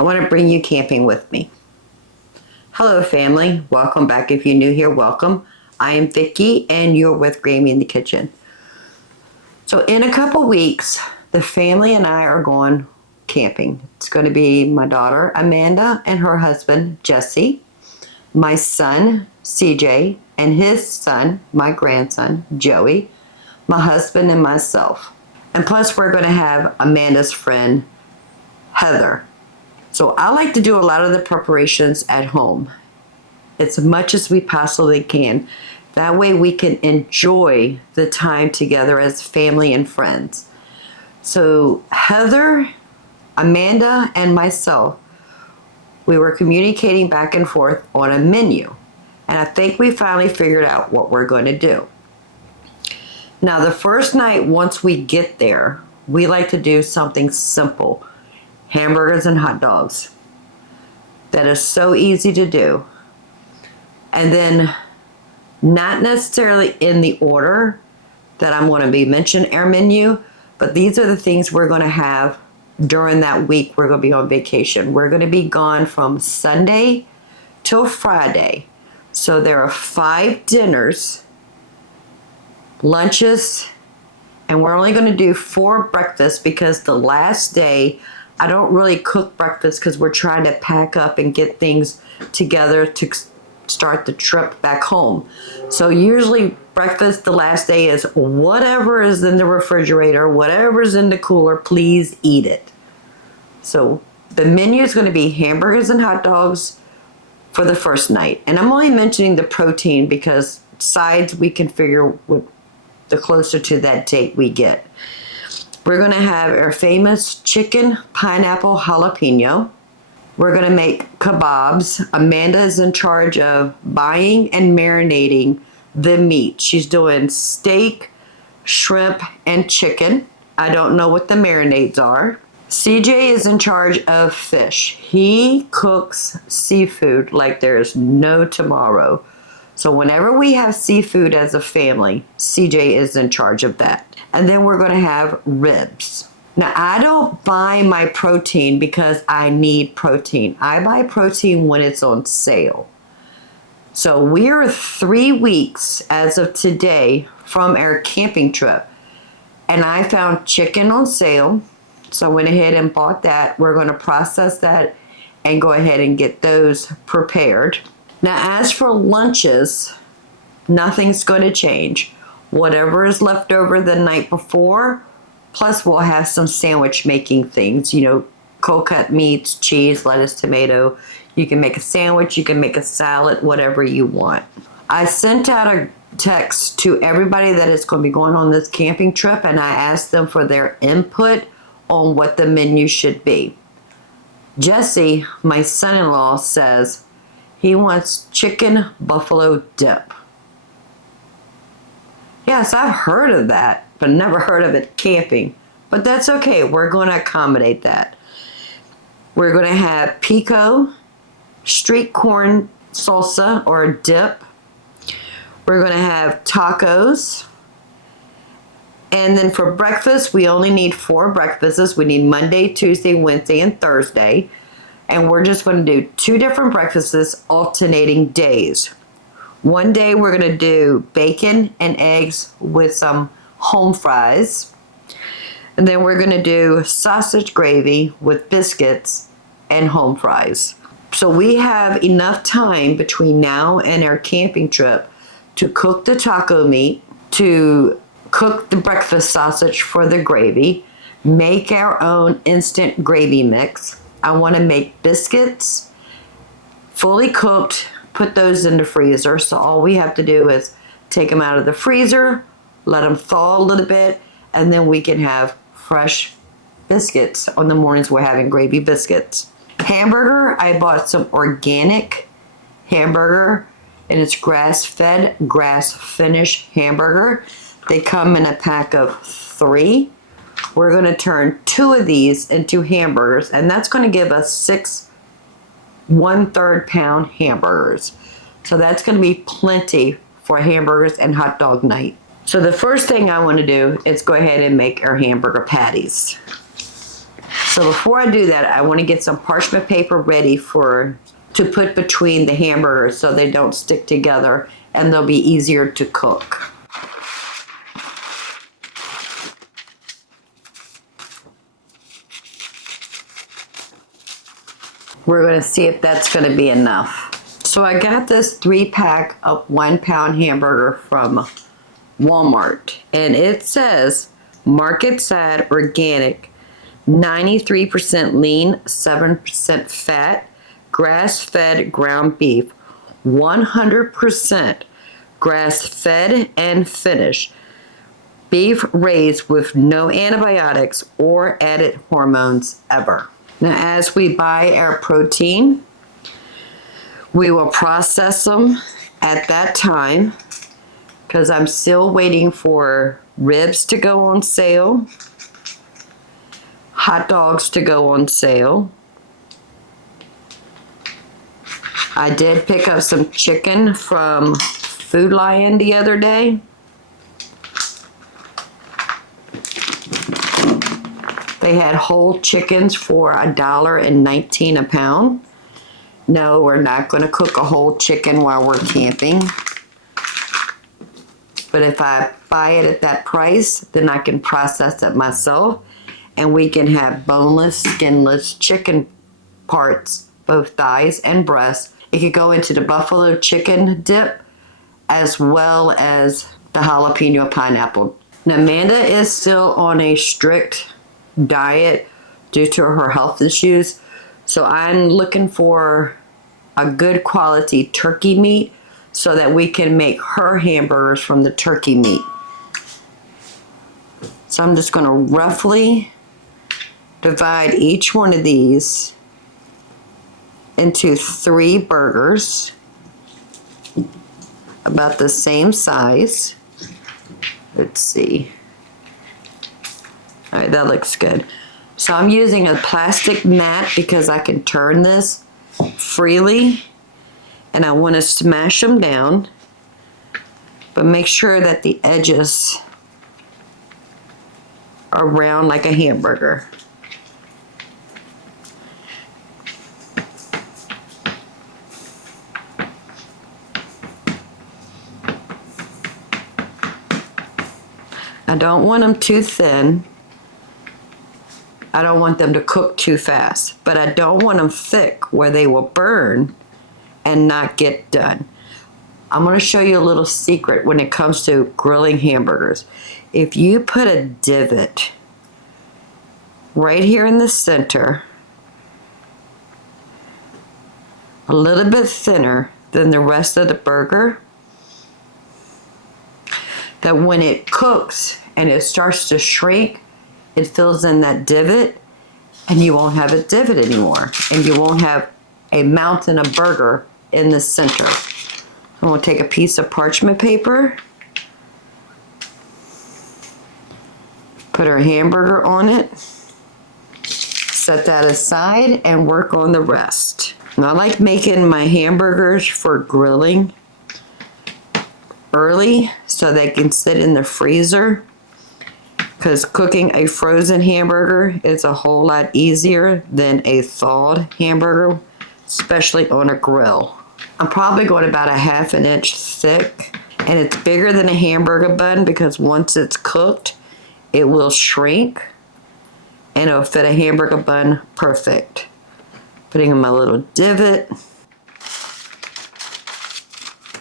I want to bring you camping with me. Hello family, welcome back. If you're new here, welcome. I am Vicki and you're with Grammy in the kitchen. So in a couple weeks, the family and I are going camping. It's going to be my daughter Amanda and her husband Jesse, my son CJ and his son, my grandson Joey, my husband and myself. And plus we're going to have Amanda's friend Heather. So I like to do a lot of the preparations at home as much as we possibly can. That way we can enjoy the time together as family and friends. So Heather, Amanda, and myself, we were communicating back and forth on a menu. And I think we finally figured out what we're going to do. Now the first night, once we get there, we like to do something simple. Hamburgers and hot dogs. That is so easy to do. And then not necessarily in the order that I'm going to be mentioning our menu, but these are the things we're going to have during that week we're going to be on vacation. We're going to be gone from Sunday till Friday. So there are 5 dinners, lunches, and we're only going to do 4 breakfasts because the last day I don't really cook breakfast because we're trying to pack up and get things together to start the trip back home. So usually breakfast the last day is whatever is in the refrigerator, whatever's in the cooler, please eat it. So the menu is going to be hamburgers and hot dogs for the first night. And I'm only mentioning the protein because sides we can figure what the closer to that date we get. We're going to have our famous chicken pineapple jalapeno. We're going to make kebabs. Amanda is in charge of buying and marinating the meat. She's doing steak, shrimp, and chicken. I don't know what the marinades are. CJ is in charge of fish. He cooks seafood like there's no tomorrow. So whenever we have seafood as a family, CJ is in charge of that. And then we're going to have ribs. Now, I don't buy my protein because I need protein. I buy protein when it's on sale. So we're 3 weeks as of today from our camping trip. And I found chicken on sale. So I went ahead and bought that. We're going to process that and go ahead and get those prepared. Now, as for lunches, nothing's going to change. Whatever is left over the night before, plus we'll have some sandwich making things, cold cut meats, cheese, lettuce, tomato. You can make a sandwich, you can make a salad, whatever you want. I sent out a text to everybody that is going to be going on this camping trip, and I asked them for their input on what the menu should be. Jesse, my son-in-law, says he wants chicken buffalo dip. Yes, I've heard of that, but never heard of it camping. But that's okay. We're going to accommodate that. We're going to have pico, street corn salsa or dip. We're going to have tacos. And then for breakfast, we only need 4 breakfasts. We need Monday, Tuesday, Wednesday, and Thursday. And we're just going to do 2 different breakfasts alternating days. One day we're going to do bacon and eggs with some home fries. And then we're going to do sausage gravy with biscuits and home fries. So we have enough time between now and our camping trip to cook the taco meat, to cook the breakfast sausage for the gravy, make our own instant gravy mix. I want to make biscuits, fully cooked, put those in the freezer. So all we have to do is take them out of the freezer, let them thaw a little bit, and then we can have fresh biscuits on the mornings we're having gravy biscuits. Hamburger, I bought some organic hamburger, and it's grass-fed, grass-finished hamburger. They come in a pack of 3. We're going to turn 2 of these into hamburgers, and that's going to give us 6 1/3 pound hamburgers. So that's going to be plenty for hamburgers and hot dog night. So the first thing I want to do is go ahead and make our hamburger patties. So before I do that, I want to get some parchment paper ready to put between the hamburgers so they don't stick together and they'll be easier to cook. We're going to see if that's going to be enough. So I got this 3-pack of 1-pound hamburger from Walmart, and it says market side organic, 93% lean, 7% fat, grass-fed ground beef, 100% grass-fed and finished, beef raised with no antibiotics or added hormones ever. Now, as we buy our protein, we will process them at that time because I'm still waiting for ribs to go on sale, hot dogs to go on sale. I did pick up some chicken from Food Lion the other day. They had whole chickens for $1.19 a pound. No, we're not going to cook a whole chicken while we're camping. But if I buy it at that price, then I can process it myself and we can have boneless, skinless chicken parts, both thighs and breasts. It could go into the buffalo chicken dip as well as the jalapeno pineapple. Now, Amanda is still on a strict diet due to her health issues. So I'm looking for a good quality turkey meat so that we can make her hamburgers from the turkey meat. So I'm just going to roughly divide each one of these into 3 burgers, about the same size. Let's see. All right, that looks good. So I'm using a plastic mat because I can turn this freely, and I want to smash them down, but make sure that the edges are round like a hamburger. I don't want them too thin. I don't want them to cook too fast, but I don't want them thick where they will burn and not get done. I'm going to show you a little secret when it comes to grilling hamburgers. If you put a divot right here in the center, a little bit thinner than the rest of the burger, that when it cooks and it starts to shrink, it fills in that divot and you won't have a divot anymore, and you won't have a mountain of burger in the center. I'm going to take a piece of parchment paper, put our hamburger on it, set that aside, and work on the rest. And I like making my hamburgers for grilling early so they can sit in the freezer, because cooking a frozen hamburger is a whole lot easier than a thawed hamburger, especially on a grill. I'm probably going about a 1/2 inch thick, and it's bigger than a hamburger bun because once it's cooked, it will shrink and it'll fit a hamburger bun perfect. Putting in my little divot.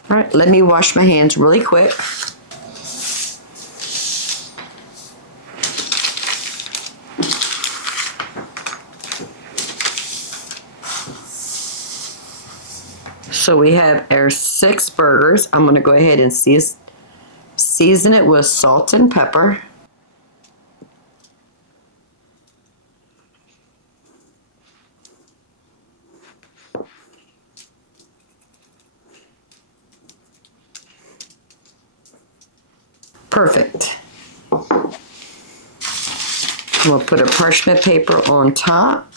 All right, let me wash my hands really quick. So we have our 6 burgers. I'm going to go ahead and season it with salt and pepper. Perfect. We'll put a parchment paper on top.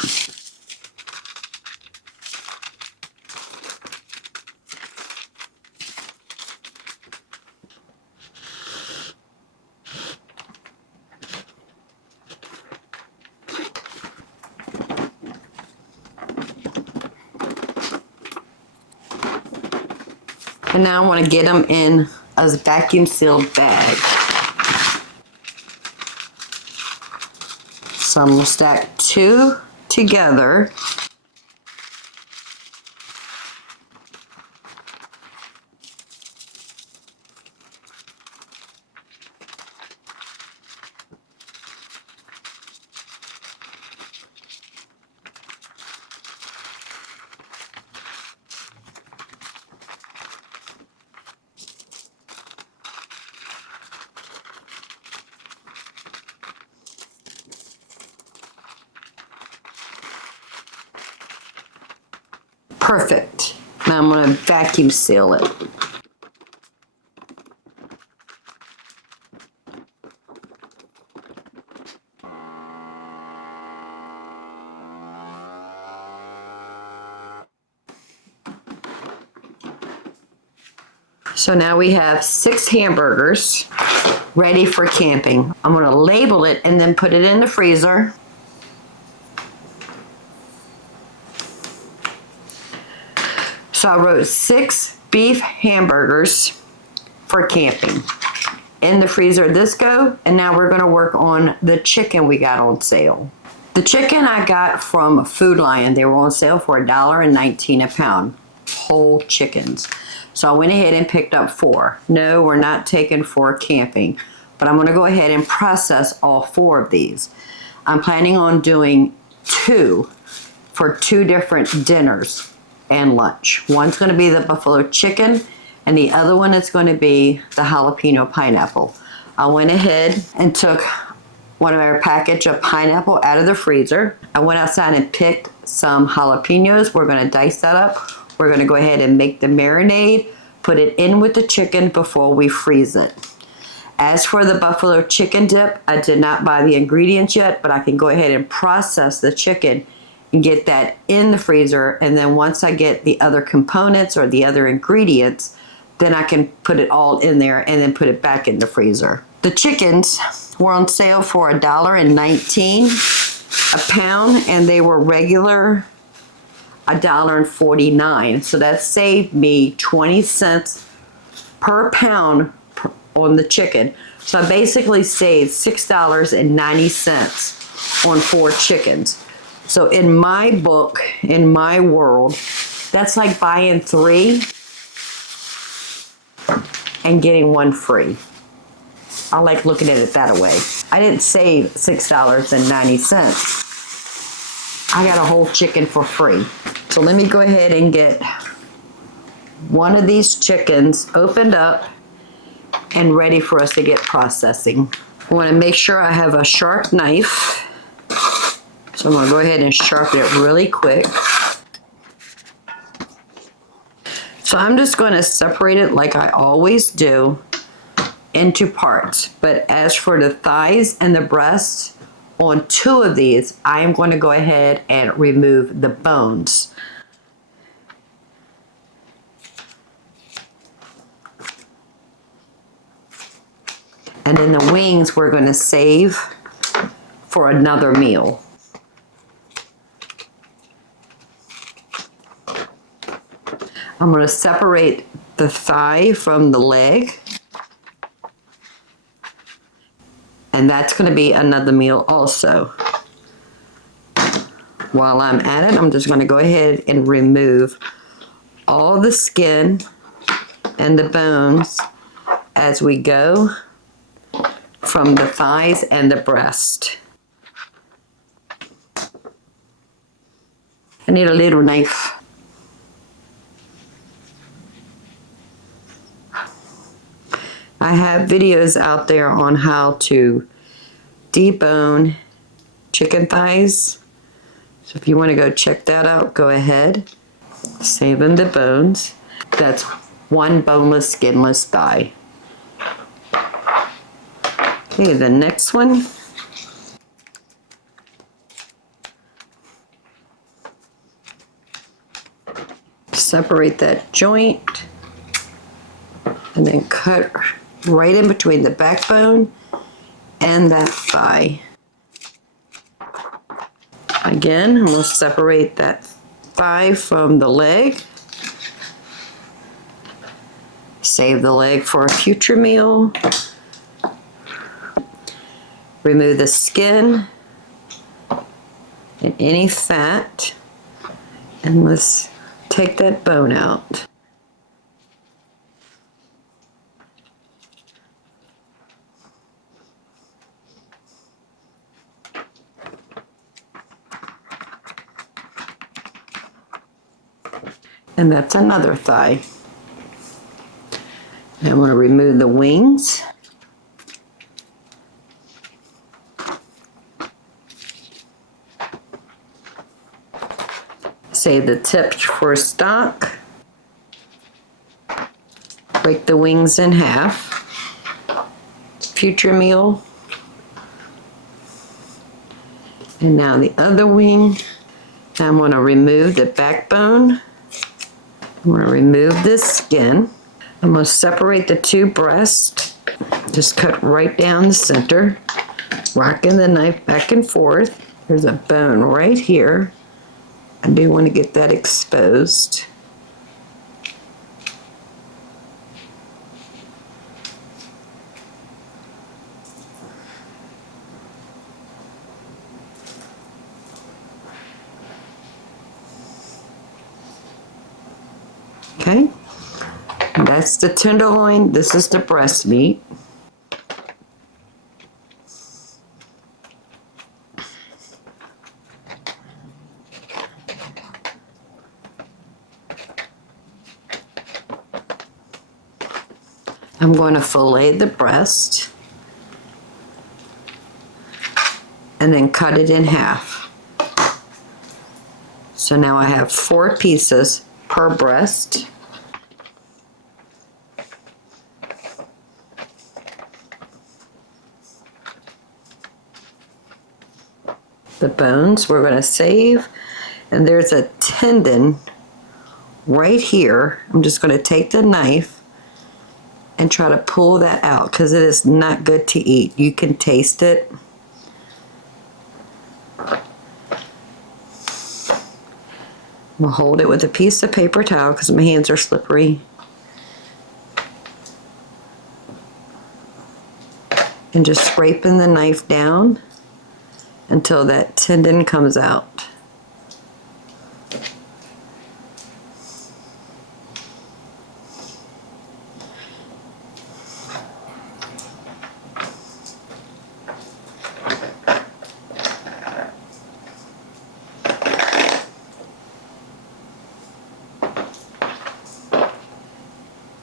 And now I want to get them in a vacuum sealed bag. So I'm going to stack 2 together. Perfect. Now I'm going to vacuum seal it. So now we have 6 hamburgers ready for camping. I'm going to label it and then put it in the freezer. So I wrote 6 beef hamburgers for camping. In the freezer this go, and now we're gonna work on the chicken we got on sale. The chicken I got from Food Lion, they were on sale for $1.19 a pound, whole chickens. So I went ahead and picked up 4. No, we're not taking 4 camping, but I'm gonna go ahead and process all 4 of these. I'm planning on doing 2 for 2 different dinners and lunch. One's going to be the buffalo chicken, and the other one is going to be the jalapeno pineapple. I went ahead and took one of our package of pineapple out of the freezer. I went outside and picked some jalapenos. We're going to dice that up. We're going to go ahead and make the marinade, put it in with the chicken before we freeze it. As for the buffalo chicken dip, I did not buy the ingredients yet, but I can go ahead and process the chicken and get that in the freezer, and then once I get the other components or the other ingredients, then I can put it all in there and then put it back in the freezer. The chickens were on sale for $1.19 a pound, and they were regular $1.49. So that saved me 20 cents per pound on the chicken. So I basically saved $6.90 on 4 chickens. So in my book, in my world, that's like buying 3 and getting 1 free. I like looking at it that way. I didn't save $6.90. I got a whole chicken for free. So let me go ahead and get one of these chickens opened up and ready for us to get processing. I want to make sure I have a sharp knife. So I'm going to go ahead and sharpen it really quick. So I'm just going to separate it like I always do into parts. But as for the thighs and the breasts, on 2 of these, I am going to go ahead and remove the bones. And then the wings we're going to save for another meal. I'm going to separate the thigh from the leg. And that's going to be another meal also. While I'm at it, I'm just going to go ahead and remove all the skin and the bones as we go from the thighs and the breast. I need a little knife. I have videos out there on how to debone chicken thighs. So if you want to go check that out, go ahead. Saving the bones. That's 1 boneless, skinless thigh. Okay, the next one. Separate that joint and then cut right in between the backbone and that thigh. Again, I'm going to separate that thigh from the leg. Save the leg for a future meal. Remove the skin and any fat. And let's take that bone out. And that's another thigh. I'm going to remove the wings. Save the tips for stock. Break the wings in half. Future meal. And now the other wing. I'm going to remove the backbone. I'm going to remove this skin. I'm going to separate the two breasts. Just cut right down the center. Rocking the knife back and forth. There's a bone right here. I do want to get that exposed. Okay, that's the tenderloin. This is the breast meat. I'm going to fillet the breast and then cut it in half. So now I have 4 pieces per breast. The bones we're going to save, and there's a tendon right here. I'm just going to take the knife and try to pull that out because it is not good to eat. You can taste it. We'll hold it with a piece of paper towel because my hands are slippery. And just scraping the knife down until that tendon comes out.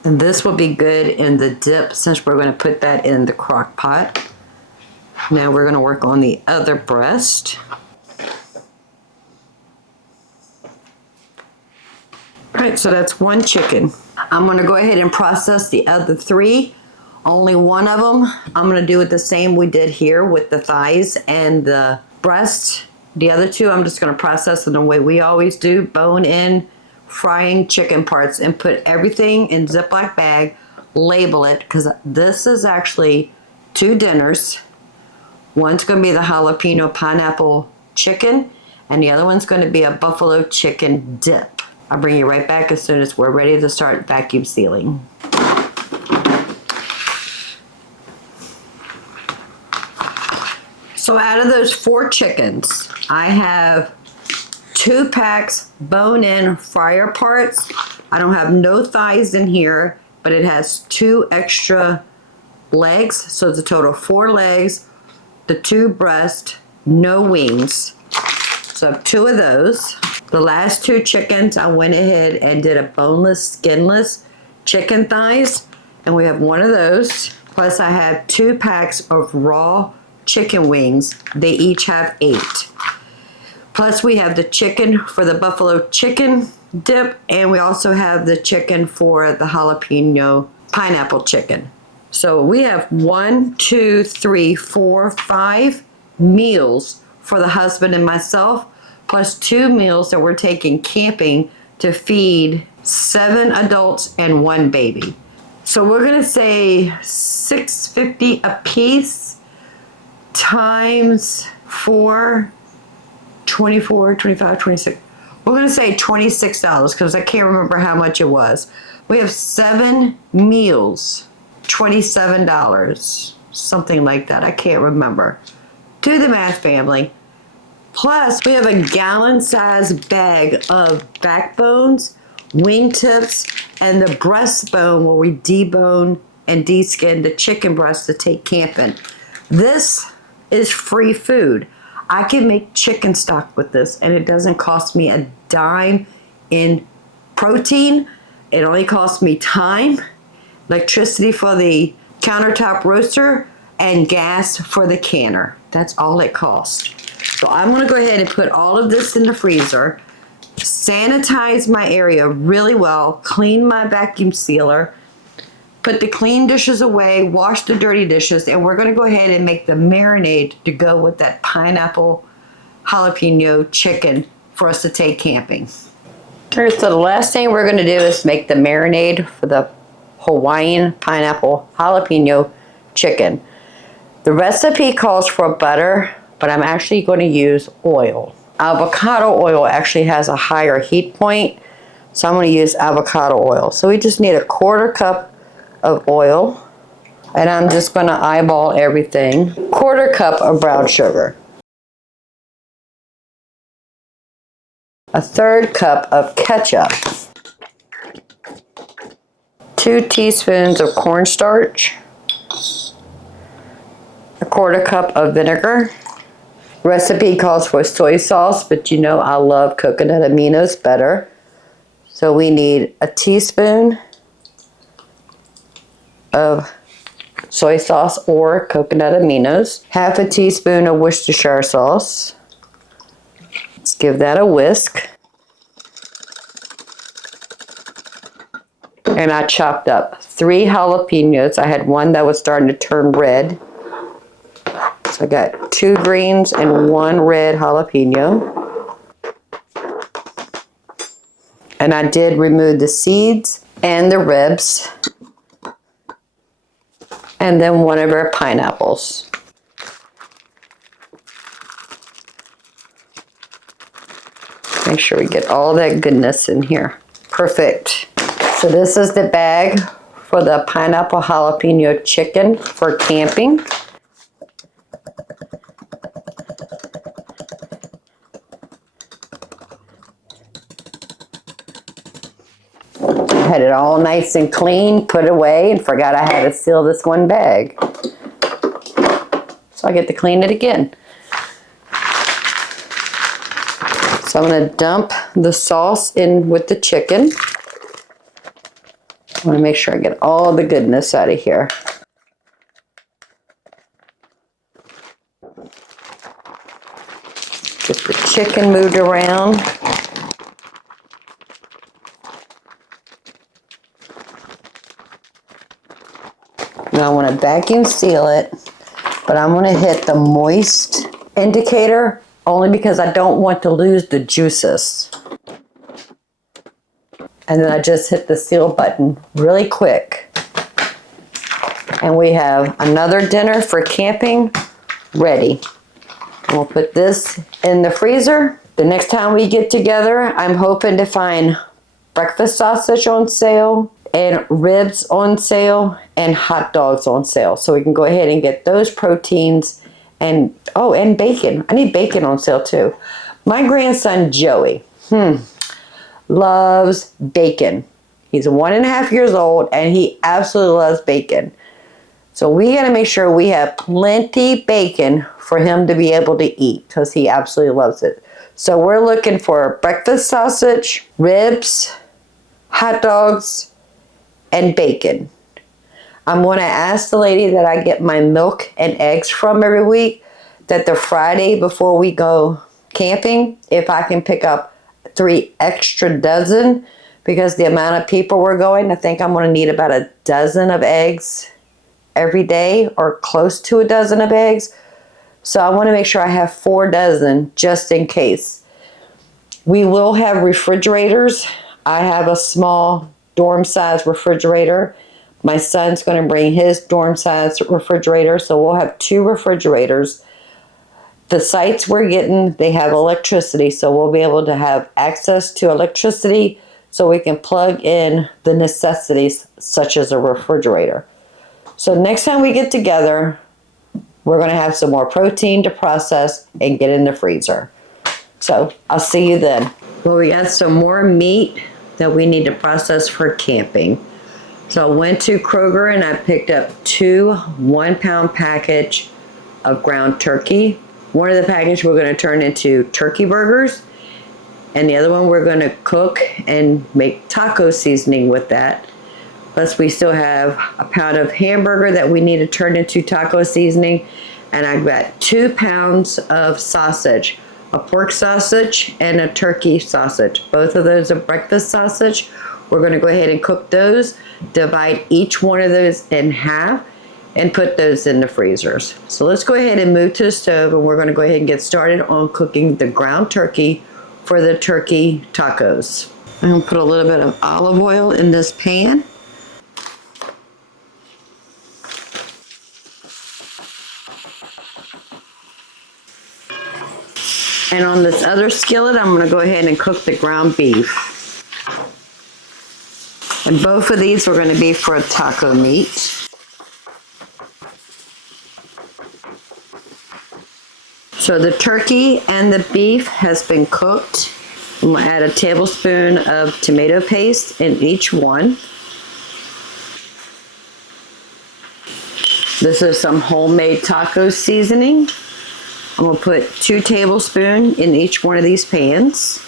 And this will be good in the dip since we're going to put that in the crock pot. Now we're going to work on the other breast. All right, so that's 1 chicken. I'm going to go ahead and process the other 3. Only one of them. I'm going to do it the same we did here with the thighs and the breast. The other 2, I'm just going to process them the way we always do, bone in, frying chicken parts, and put everything in Ziploc bag, label it, because this is actually 2 dinners. One's going to be the jalapeno pineapple chicken, and the other one's going to be a buffalo chicken dip. I'll bring you right back as soon as we're ready to start vacuum sealing. So out of those 4 chickens, I have 2 packs bone-in fryer parts. I don't have no thighs in here, but it has 2 extra legs, so it's a total of 4 legs, the 2 breasts, no wings. So I have 2 of those. The last 2 chickens, I went ahead and did a boneless, skinless chicken thighs, and we have 1 of those. Plus I have 2 packs of raw chicken wings. They each have 8. Plus we have the chicken for the buffalo chicken dip, and we also have the chicken for the jalapeno pineapple chicken. So we have 1, 2, 3, 4, 5 meals for the husband and myself, plus 2 meals that we're taking camping to feed 7 adults and 1 baby. So we're gonna say $6.50 a piece times 4, 24, 25, 26. We're going to say $26 because I can't remember how much it was. We have 7 meals, $27, something like that. I can't remember. Do the math, family. Plus, we have a gallon-sized bag of backbones, wingtips, and the breastbone where we debone and deskin the chicken breast to take camping. This is free food. I can make chicken stock with this, and it doesn't cost me a dime in protein. It only costs me time, electricity for the countertop roaster, and gas for the canner. That's all it costs. So I'm going to go ahead and put all of this in the freezer, sanitize my area really well, clean my vacuum sealer, put the clean dishes away, wash the dirty dishes, and we're going to go ahead and make the marinade to go with that pineapple jalapeno chicken for us to take camping. Okay, so the last thing we're going to do is make the marinade for the Hawaiian pineapple jalapeno chicken. The recipe calls for butter, but I'm actually going to use oil. Avocado oil actually has a higher heat point, so I'm going to use avocado oil. So we just need a 1/4 cup of oil, and I'm just going to eyeball everything. 1/4 cup of brown sugar. 1/3 cup of ketchup. 2 teaspoons of cornstarch. 1/4 cup of vinegar. Recipe calls for soy sauce, but you know I love coconut aminos better. So we need a teaspoon of soy sauce or coconut aminos. 1/2 teaspoon of Worcestershire sauce. Let's give that a whisk. And I chopped up 3 jalapenos. I had one that was starting to turn red. So I got 2 greens and 1 red jalapeno. And I did remove the seeds and the ribs. And then 1 of our pineapples. Make sure we get all that goodness in here. Perfect. So this is the bag for the pineapple jalapeno chicken for camping. Had it all nice and clean, put away, and forgot I had to seal this one bag. So I get to clean it again. So I'm going to dump the sauce in with the chicken. I want to make sure I get all the goodness out of here. Get the chicken moved around. Now I want to vacuum seal it, but I'm going to hit the moist indicator only because I don't want to lose the juices. And then I just hit the seal button really quick. And we have another dinner for camping ready. And we'll put this in the freezer. The next time we get together, I'm hoping to find breakfast sausage on sale, and ribs on sale, and hot dogs on sale. So we can go ahead and get those proteins, and oh, and bacon. I need bacon on sale too. My grandson Joey, loves bacon. He's 1.5 years old and he absolutely loves bacon. So we gotta make sure we have plenty bacon for him to be able to eat because he absolutely loves it. So we're looking for breakfast sausage, ribs, hot dogs, and bacon. I'm going to ask the lady that I get my milk and eggs from every week that the Friday before we go camping, if I can pick up 3 extra dozen, because the amount of people we're going, I think I'm going to need about a dozen of eggs every day, or close to a dozen of eggs. So I want to make sure I have 4 dozen just in case. We will have refrigerators. I have a small dorm size refrigerator. My son's going to bring his dorm size refrigerator, so we'll have 2 refrigerators. the sites we're getting, they have electricity, so we'll be able to have access to electricity so we can plug in the necessities such as a refrigerator. So next time we get together, we're going to have some more protein to process and get in the freezer. So I'll see you then. Well, we got some more meat that we need to process for camping. So I went to Kroger and I picked up 2 1-pound package of ground turkey. One of the packages we're going to turn into turkey burgers, and the other one we're going to cook and make taco seasoning with that. Plus we still have a pound of hamburger that we need to turn into taco seasoning, and I've got 2 pounds of sausage, a pork sausage and a turkey sausage. Both of those are breakfast sausage. We're going to go ahead and cook those, divide each one of those in half, and put those in the freezers. So let's go ahead and move to the stove, and we're going to go ahead and get started on cooking the ground turkey for the turkey tacos. I'm going to put a little bit of olive oil in this pan. And on this other skillet, I'm going to go ahead and cook the ground beef. And both of these are going to be for taco meat. So the turkey and the beef has been cooked. I'm going to add a tablespoon of tomato paste in each one. This is some homemade taco seasoning. I'm going to put 2 tablespoons in each one of these pans.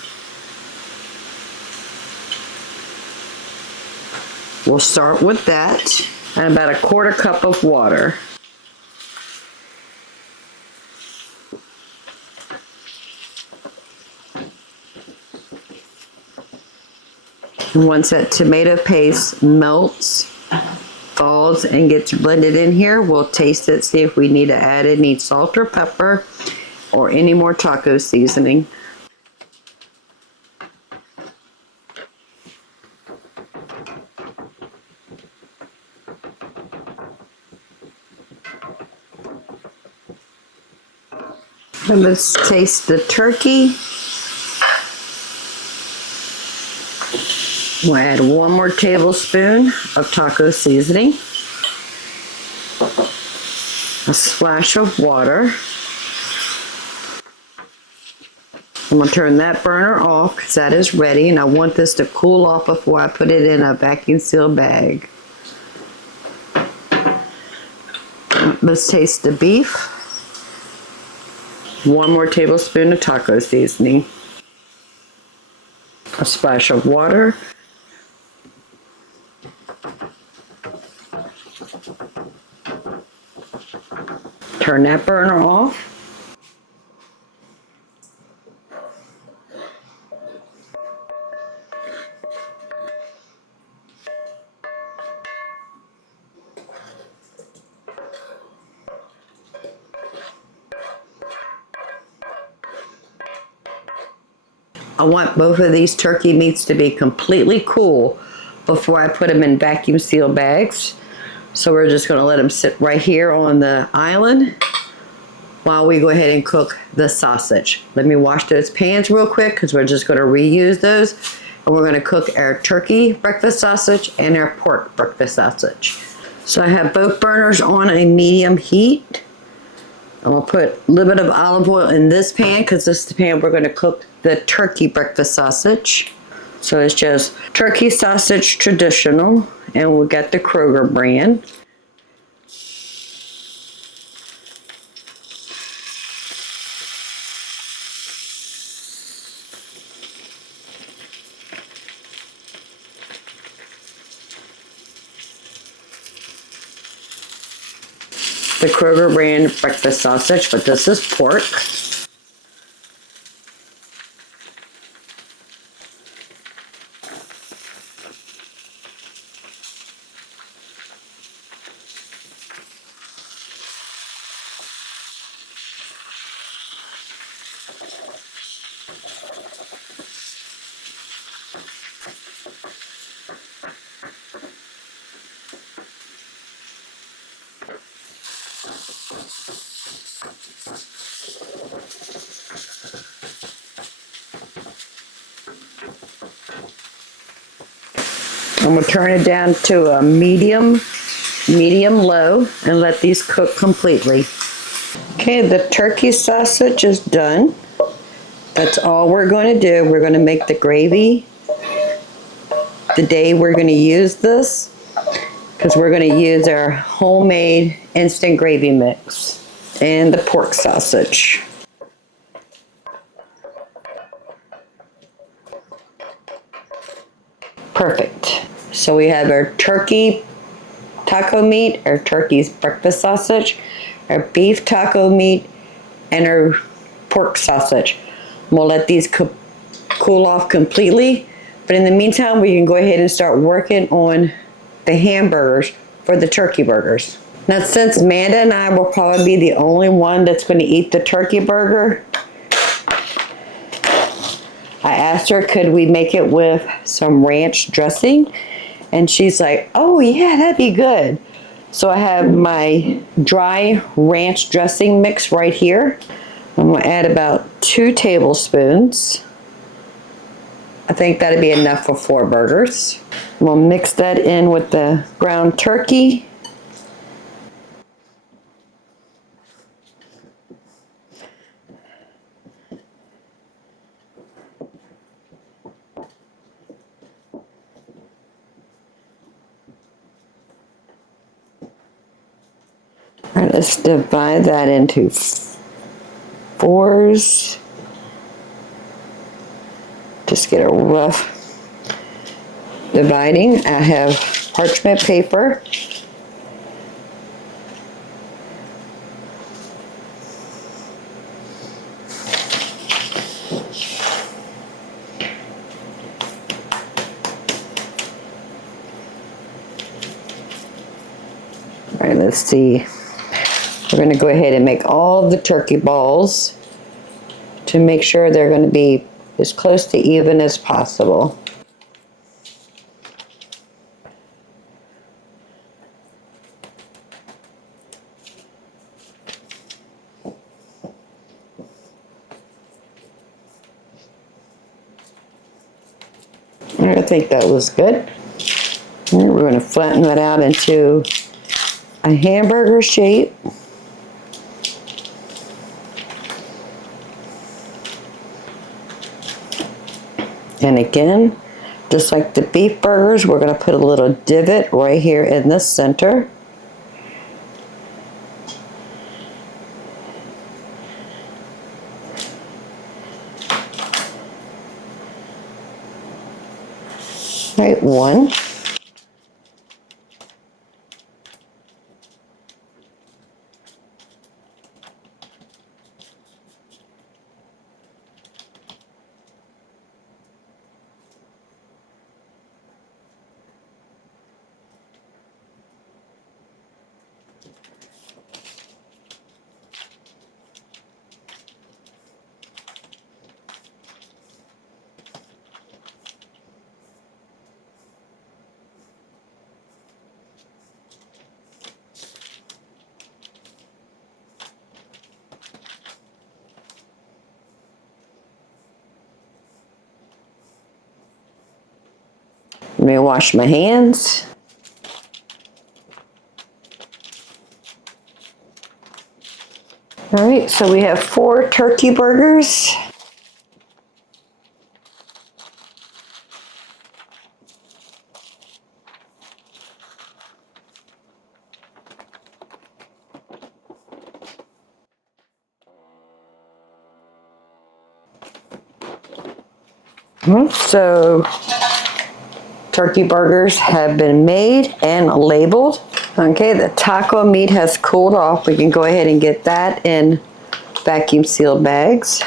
We'll start with that, and about a 1/4 cup of water. And once that tomato paste melts, thaws, and gets blended in here, we'll taste it, see if we need to add any salt or pepper or any more taco seasoning. And let's taste the turkey. We'll add 1 more tablespoon of taco seasoning, a splash of water. I'm going to turn that burner off because that is ready, and I want this to cool off before I put it in a vacuum sealed bag. Let's taste the beef. 1 more tablespoon of taco seasoning, a splash of water, turn that burner off. I want both of these turkey meats to be completely cool before I put them in vacuum sealed bags. So we're just going to let them sit right here on the island while we go ahead and cook the sausage. Let me wash those pans real quick because we're just going to reuse those. And we're going to cook our turkey breakfast sausage and our pork breakfast sausage. So I have both burners on a medium heat. I'm going to put a little bit of olive oil in this pan because this is the pan we're going to cook the turkey breakfast sausage. So it's just turkey sausage traditional, and we'll get the Kroger brand. The Kroger brand breakfast sausage, but this is pork. I'm gonna turn it down to a medium low and let these cook completely. Okay, the turkey sausage is done. That's all we're going to do. We're going to make the gravy the day we're going to use this, because we're going to use our homemade instant gravy mix and the pork sausage. Perfect. So we have our turkey taco meat, our turkey's breakfast sausage, our beef taco meat, and our pork sausage. We'll let these cool off completely, but in the meantime, we can go ahead and start working on the hamburgers for the turkey burgers. Now, since Amanda and I will probably be the only one that's going to eat the turkey burger, I asked her, could we make it with some ranch dressing? And she's like, oh yeah, that'd be good. So I have my dry ranch dressing mix right here. I'm going to add about 2 tablespoons. I think that'd be enough for 4 burgers. We'll mix that in with the ground turkey. All right, let's divide that into 4s. Just get a rough dividing. I have parchment paper. All right, let's see. We're going to go ahead and make all the turkey balls to make sure they're going to be as close to even as possible. I think that was good. We're going to flatten that out into a hamburger shape. And again, just like the beef burgers, we're going to put a little divot right here in the center. Right, 1. Let me wash my hands. All right, so we have 4 turkey burgers. So turkey burgers have been made and labeled. Okay, the taco meat has cooled off. We can go ahead and get that in vacuum sealed bags.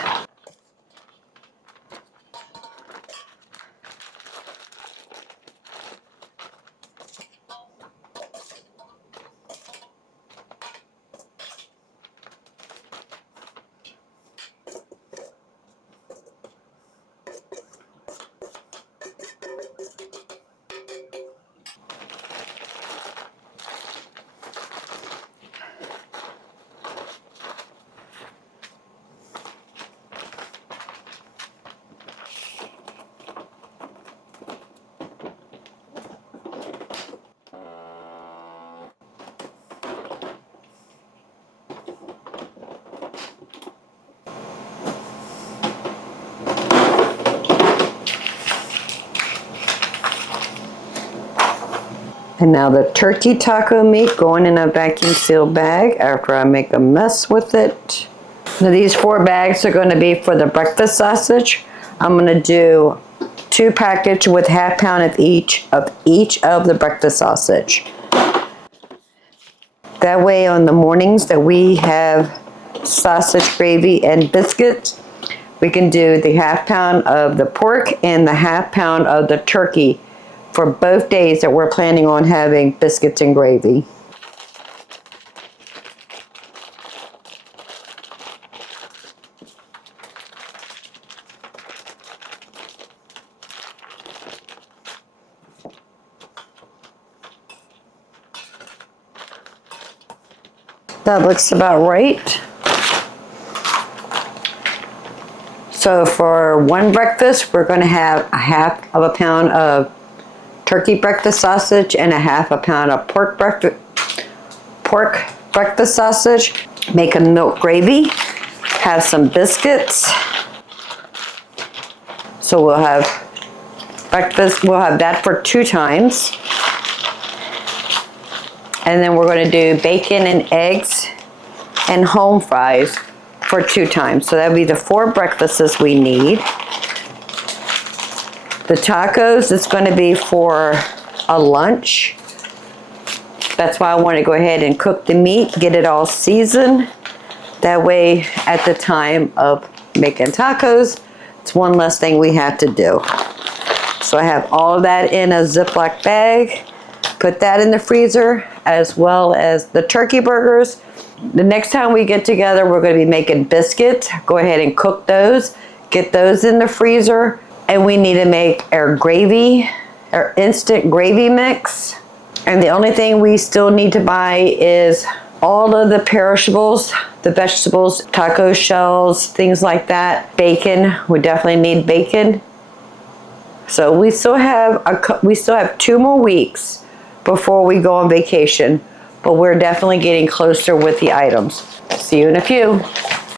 And now the turkey taco meat going in a vacuum sealed bag after I make a mess with it. Now these 4 bags are going to be for the breakfast sausage. I'm going to do 2 packages with ½ pound of each of the breakfast sausage. That way on the mornings that we have sausage gravy and biscuits, we can do the ½ pound of the pork and the ½ pound of the turkey for both days that we're planning on having biscuits and gravy. That looks about right. So for one breakfast, we're going to have a ½ pound of turkey breakfast sausage and a ½ pound of pork breakfast sausage. Make a milk gravy. Have some biscuits. So we'll have breakfast. We'll have that for 2 times. And then we're going to do bacon and eggs and home fries for 2 times. So that'll be the 4 breakfasts we need. The tacos is going to be for a lunch. That's why I want to go ahead and cook the meat, get it all seasoned. That way at the time of making tacos, it's one less thing we have to do. So I have all of that in a Ziploc bag. Put that in the freezer, as well as the turkey burgers. The next time we get together, we're going to be making biscuits. Go ahead and cook those. Get those in the freezer. And we need to make our gravy, our instant gravy mix. And the only thing we still need to buy is all of the perishables, the vegetables, taco shells, things like that. Bacon, we definitely need bacon. So we still have 2 more weeks before we go on vacation, but we're definitely getting closer with the items. See you in a few.